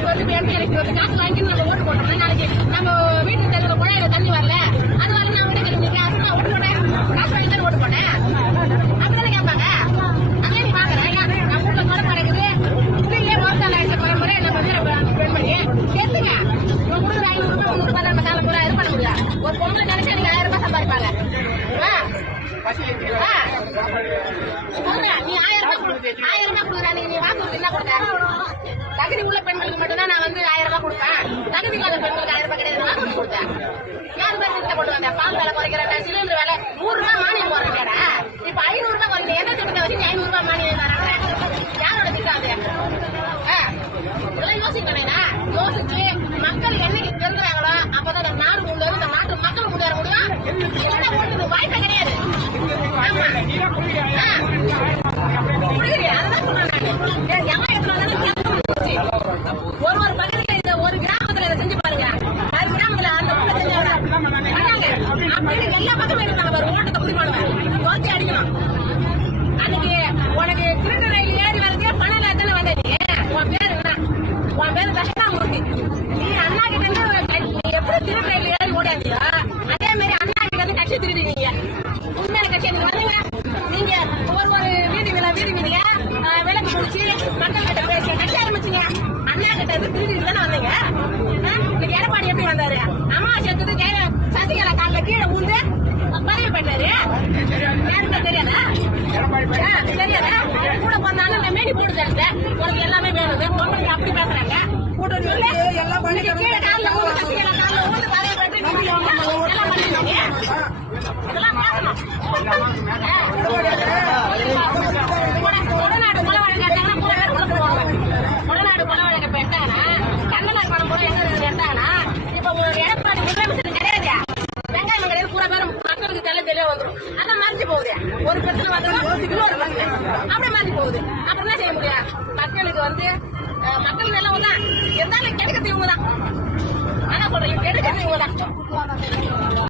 Electric வந்து MP electric வந்து காசு வாங்கி நம்ம ஓட்டு போட்டோம்னா நாளைக்கு நம்ம வீட்டு தெருவில் குழாயில தண்ணி வரல. அது வரல நான் உடனே கேட்டு நீங்க அசுமா ஓட்டு போட்டேன் காசு வாங்கி தான் ஓட்டு போட்டேன். அப்படிதானே கேட்பாங்க? அதே நீ பாக்குறேன் நம்ம வீட்டுல குழம்பு நடக்குது இல்லையே மோசம் ஆயிடுச்சு பரம்பரை நம்ம வீர பெண்மணி கேட்டுங்க. இவன் கொடுக்குற ஐநூறு ரூபாய் முந்நூறு ரூபாய் நம்ம காலம் பூரா இது பண்ண முடியல. ஒரு பொம்பளை நினைச்சா நீங்க ஆயிரம் ரூபாய் சம்பாதிப்பாங்க. ஆ? வந்து ஆயிரம் ரூபாய் கொடுப்பேன். தகுதி இல்லாத பெண்களுக்கு ஆயிரம் ரூபாய் கிடையாது. வாக்குறுதி கொடுத்தேன். யாரு பேர் திட்டத்தை கொண்டு வந்தேன்? பால் வேலை குறைக்கிறேன் சிலிண்டர் வேலை நூறு ரூபாய் மானியம் போடுறேன் இப்ப ஐநூறு ரூபாய் குறைஞ்சு எந்த திட்டத்தை வச்சு ஐநூறு ரூபாய் மானியம் தராங்க யாரோட திட்டம் அது? ஆ? இதெல்லாம் யோசிக்கணும்னா யோசிச்சு மக்கள் என்னைக்கு தெரிஞ்சுறாங்களோ அப்பதான் இந்த நாடு கொண்டு முன்னேறும் இந்த நாட்டு மக்கள் கொண்டு வர முடியும். இல்லைன்னா ஓட்டுக்கு வாய்ப்பே கிடையாது. ஆமா. புரியுது, அதுதான் சொல்றேன் நானு. அப்படின்னு எல்லா பக்கமும் இருக்காங்க பாரு? ஓட்டத்தை புடி பண்ணுவேன் தோத்தி அடிக்கணும். அன்னைக்கு உனக்கு திருட்டு ரயில் ஏறி வரதே பணம் தானே வந்த உன் பேர் என்ன? உன் பேர் தட்சிணாமூர்த்தி. நீ அண்ணா கிட்ட இருந்து நீ எப்படி திருட்டு ரயில் ஏறி ஓடாதியோ அதே மாதிரி அண்ணா கிட்ட இருந்து கட்சி திருடுவீங்க உண்மையான கட்சி எனக்கு வரீங்க நீங்க ஒரு ஒரு வீதி விழா வீதி வீதியா விளக்கு முடிச்சு மக்கள் கிட்ட பேசி கட்சி ஆரம்பிச்சீங்க. அண்ணா கிட்ட இருந்து திருடி தானே வந்தீங்க? ஆஹ், இன்னைக்கு எடப்பாடி எப்படி வந்தாரு? அம்மா சேர்த்தது ஜெய ஒரு பிரச்சனை வந்துடும் இன்னொரு பிரச்சனை அப்படியே மாறி போகுது அப்புறம் என்ன செய்ய முடியும் மக்களுக்கு வந்து மக்கள் நல்லவங்க தான் இருந்தாலும் கெடுக்கிறது இவங்க தான் ஆனா சொல்றேன் கெடுக்கிறது இவங்க தான்